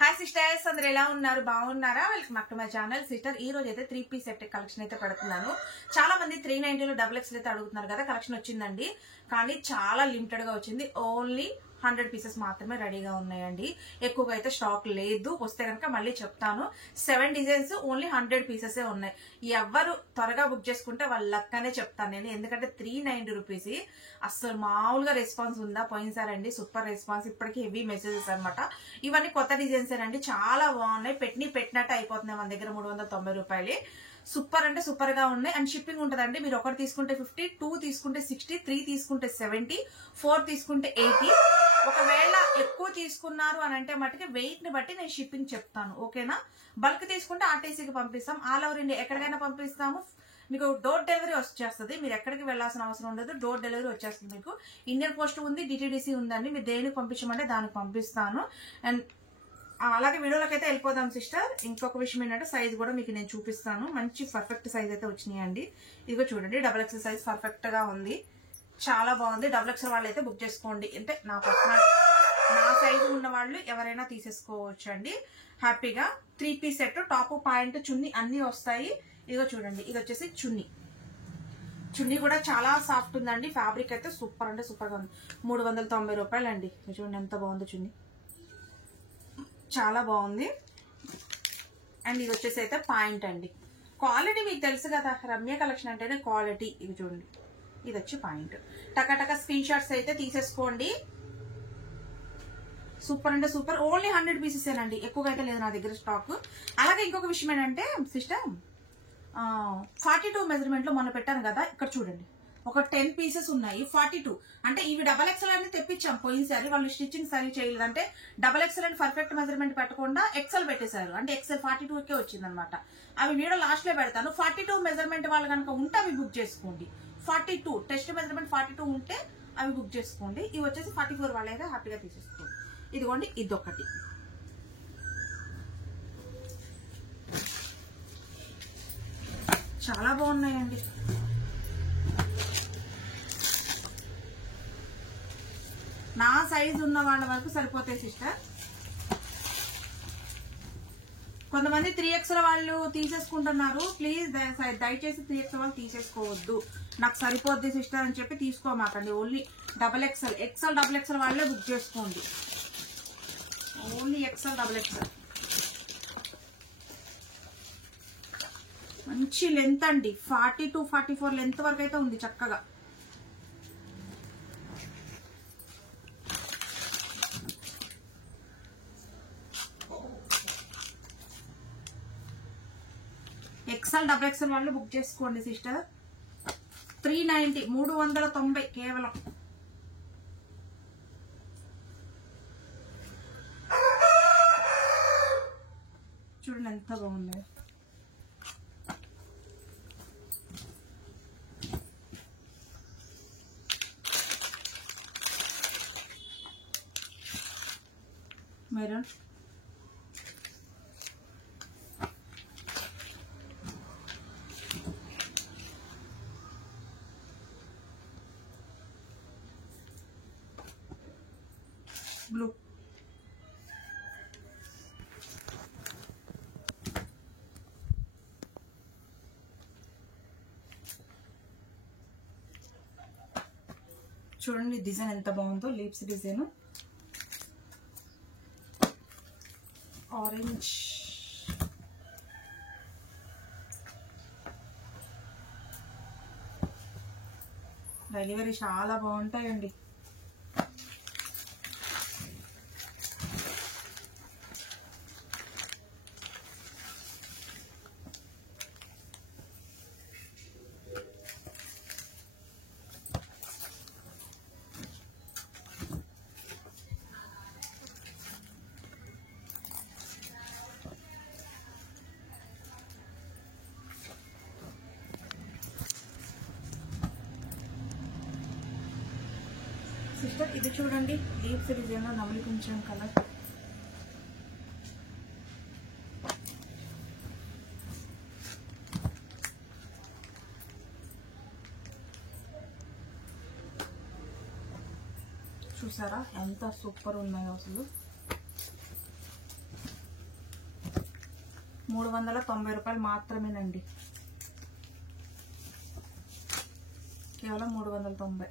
Hi sisters, అందరు ఎలా ఉన్నారు? బాగున్నారా? Welcome back to my channel. Sister, ఈ రోజు అయితే 3 పీస్ సెట్ కలెక్షన్ అయితే పెడుతున్నాను. చాలా మంది 390లో XXL అయితే అడుగుతున్నారు కదా. కలెక్షన్ వచ్చిందండి, కానీ చాలా లిమిటెడ్ గా వచ్చింది. ఓన్లీ 100 పీసెస్ మాత్రమే రెడీగా ఉన్నాయండి. ఎక్కువగా అయితే స్టాక్ లేదు. వస్తే కనుక మళ్ళీ చెప్తాను. 7 డిజైన్స్, ఓన్లీ 100 పీసెస్ ఉన్నాయి. ఎవరు త్వరగా బుక్ చేసుకుంటే వాళ్ళ లక్కనే చెప్తాను నేను. ఎందుకంటే 390 రూపీస్ అసలు మామూలుగా రెస్పాన్స్ ఉందా? పోయినసారండి సూపర్ రెస్పాన్స్. ఇప్పటికీ హెవీ మెసేజెస్ అనమాట. ఇవన్నీ కొత్త డిజైన్స్ అండి, చాలా బాగున్నాయి. పెట్టినట్టు అయిపోతున్నాయి మన దగ్గర. 390 రూపాయలు. సూపర్ అంటే సూపర్ గా ఉన్నాయి. అండ్ షిప్పింగ్ ఉంటదండి. మీరు ఒకటి తీసుకుంటే 50, 2 తీసుకుంటే 60, 3 తీసుకుంటే 70, 4 తీసుకుంటే 80. ఒకవేళ ఎక్కువ తీసుకున్నారు అని అంటే మటుకి వెయిట్ ని బట్టి నేను షిప్పింగ్ చెప్తాను, ఓకేనా? బల్క్ తీసుకుంటే ఆర్టీసీకి పంపిస్తాం. ఆల్ ఓవర్ ఇండియా ఎక్కడికైనా పంపిస్తాము. మీకు డోర్ డెలివరీ వచ్చేస్తుంది. మీరు ఎక్కడికి వెళ్లాల్సిన అవసరం ఉండదు. డోర్ డెలివరీ వచ్చేస్తుంది. మీకు ఇండియన్ పోస్ట్ ఉంది, డిటిడిసి ఉందండి. మీరు దేనికి పంపించమంటే దానికి పంపిస్తాను. అండ్ అలాగే వీడియోలోకి అయితే వెళ్ళిపోదాం సిస్టర్. ఇంకొక విషయం ఏంటంటే సైజ్ కూడా మీకు నేను చూపిస్తాను. మంచి పర్ఫెక్ట్ సైజ్ అయితే వచ్చినాయండి. ఇదిగో చూడండి, XXL సైజ్ పర్ఫెక్ట్ గా ఉంది, చాలా బాగుంది. XXL వాళ్ళు అయితే బుక్ చేసుకోండి. అంటే నా సైజు ఉన్న వాళ్ళు ఎవరైనా తీసేసుకోవచ్చు అండి హ్యాపీగా. 3 పీస్ సెట్, టాప్ పాయింట్ చున్నీ అన్ని వస్తాయి. ఇదిగో చూడండి, ఇది వచ్చేసి చున్నీ కూడా చాలా సాఫ్ట్ ఉందండి. ఫ్యాబ్రిక్ అయితే సూపర్ అంటే సూపర్ గా ఉంది. 390 రూపాయలు అండి. చూడండి ఎంత బాగుందో చున్నీ, చాలా బాగుంది. అండ్ ఇది వచ్చేసి అయితే పాయింట్ అండి. క్వాలిటీ మీకు తెలుసు కదా, రమ్య కలెక్షన్ అంటేనే క్వాలిటీ. ఇది చూడండి, ఇది వచ్చి పాయింట్. టకాటక స్క్రీన్ షాట్స్ అయితే తీసేసుకోండి. సూపర్ అంటే సూపర్. ఓన్లీ 100 పీసెస్ ఏనండి, ఎక్కువగా అయితే లేదు నా దగ్గర స్టాక్. అలాగే ఇంకొక విషయం ఏంటంటే సిస్టర్, 42 మెజర్మెంట్ లో మొన్న పెట్టాను కదా, ఇక్కడ చూడండి ఒక 10 పీసెస్ ఉన్నాయి. 42 అంటే ఇవి XXL అని తెప్పించాం పోయినసారి. వాళ్ళు స్టిచ్చింగ్ సరి చేయలేదు అంటే XXL అని పర్ఫెక్ట్ మెజర్మెంట్ పెట్టకుండా XL పెట్టేశారు. అంటే XL 42కే వచ్చింది అనమాట. అవి వీడియో లాస్ట్ లో పెడతాను. 42 మెజర్మెంట్ వాళ్ళు కనుక ఉంటే అవి బుక్ చేసుకోండి. 42 టెస్ట్ మెజర్మెంట్ 42 ఉంటే అవి బుక్ చేసుకోండి. ఇవి వచ్చేసి 44 వాళ్ళైతే హ్యాపీగా తీసేసుకోండి. ఇదిగోండి, ఇదొకటి. చాలా బాగున్నాయండి. నా సైజు ఉన్న వాళ్ళ వరకు సరిపోతాయి సిస్టర్. కొంతమంది 3XL వాళ్ళు తీసేసుకుంటున్నారు. ప్లీజ్ దయచేసి 3XL వాళ్ళు తీసేసుకోవద్దు. నాకు సరిపోద్ది సిస్టర్ అని చెప్పి తీసుకోమాకండి. ఓన్లీ XXL, XXL వాళ్ళే బుక్ చేసుకోండి. Only XXL. మంచి లెంత్ అండి, 42, 44 లెంత్ వరకు అయితే ఉంది చక్కగా. XXL వాళ్ళు బుక్ చేసుకోండి సిస్టర్. 390, 390 కేవలం. చూడండి ఎంత బాగుంది. మెరూన్, బ్లూ, చూడండి డిజైన్ ఎంత బాగుందో. లీవ్స్ డిజైన్, ఆరెంజ్, డెలివరీ చాలా బాగుంటాయండి. సిస్టర్ ఇది చూడండి, లీవ్స్ డిజైన్, నవలి కొంచెం కలర్. చూసారా ఎంత సూపర్ ఉన్నాయో అసలు. 390 రూపాయలు మాత్రమేనండి, కేవలం 390.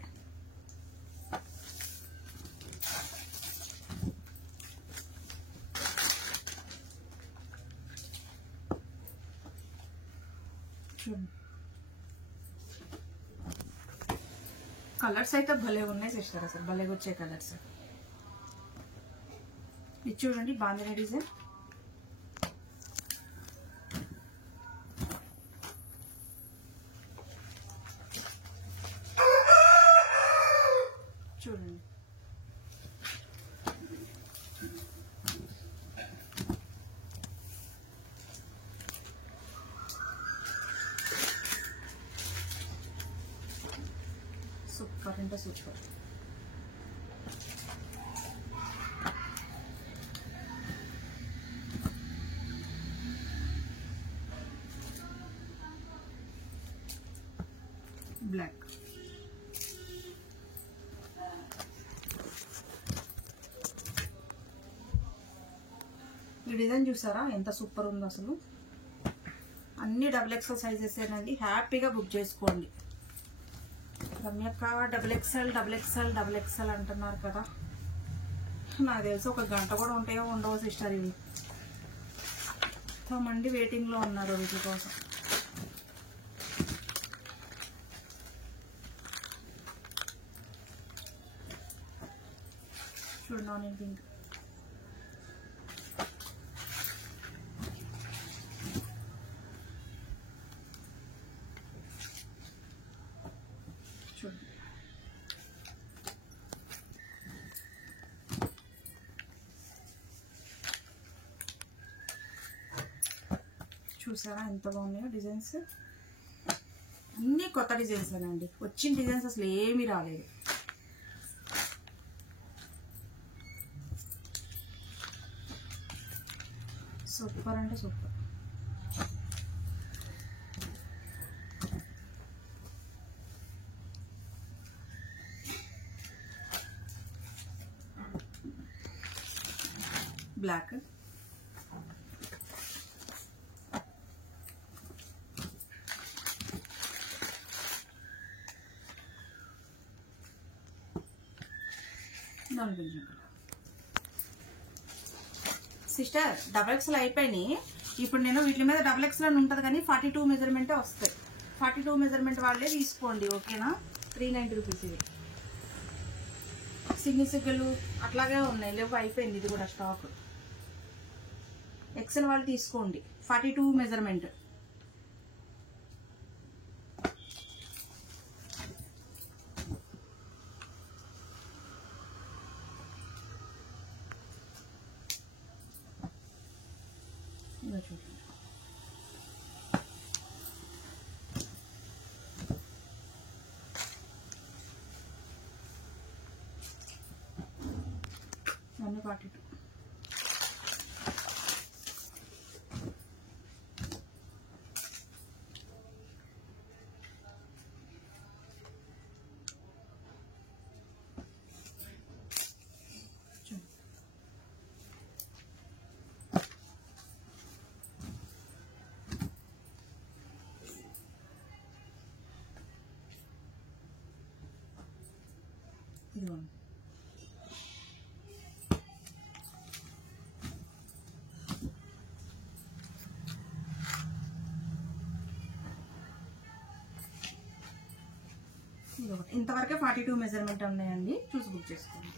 చూడండి కలర్స్ అయితే భలే ఉన్నాయి సిస్టర్, అసలు భలే వచ్చే కలర్స్. ఇది చూడండి బాందిని డిజైన్, చూడండి సూపర్ అంటే సూపర్. బ్లాక్ ఈ డిజైన్ చూసారా ఎంత సూపర్ ఉందో అసలు. అన్ని XXL సైజెస్ ఏనండి, హ్యాపీగా బుక్ చేసుకోండి. రమ్యక్క XXL అంటున్నారు కదా, నాకు తెలిసి ఒక గంట కూడా ఉంటాయో ఉండవో సిస్టర్. ఇవి ఎంతమంది వెయిటింగ్లో ఉన్నారు వీటి కోసం. చూడండి ఆనియన్ పింక్, చూడండి చూసారా ఎంత బాగున్నాయో డిజైన్స్. అన్ని కొత్త డిజైన్స్ అండి, వచ్చిన డిజైన్స్ అసలు ఏమీ రాలేదు. సూపర్ అంటే సూపర్. బ్లాక్, సిస్టర్ XXL అయిపోయినాయి. ఇప్పుడు నేను వీటి మీద XXL అని ఉంటుంది కానీ 42 మెజర్మెంటే వస్తాయి. 42 మెజర్మెంట్ వాళ్ళే తీసుకోండి, ఓకేనా. 390 రూపీస్. ఇది సింగిల్ అట్లాగే ఉన్నాయి, లేవు అయిపోయింది. ఇది కూడా స్టాక్. XL వాళ్ళు తీసుకోండి, 42 మెజర్మెంట్. చూడండి అన్నీ 42. ఇదిగోండి ఇంతవరకే 42 మెజర్మెంట్ ఉన్నాయండి, చూసి బుక్ చేసుకోండి.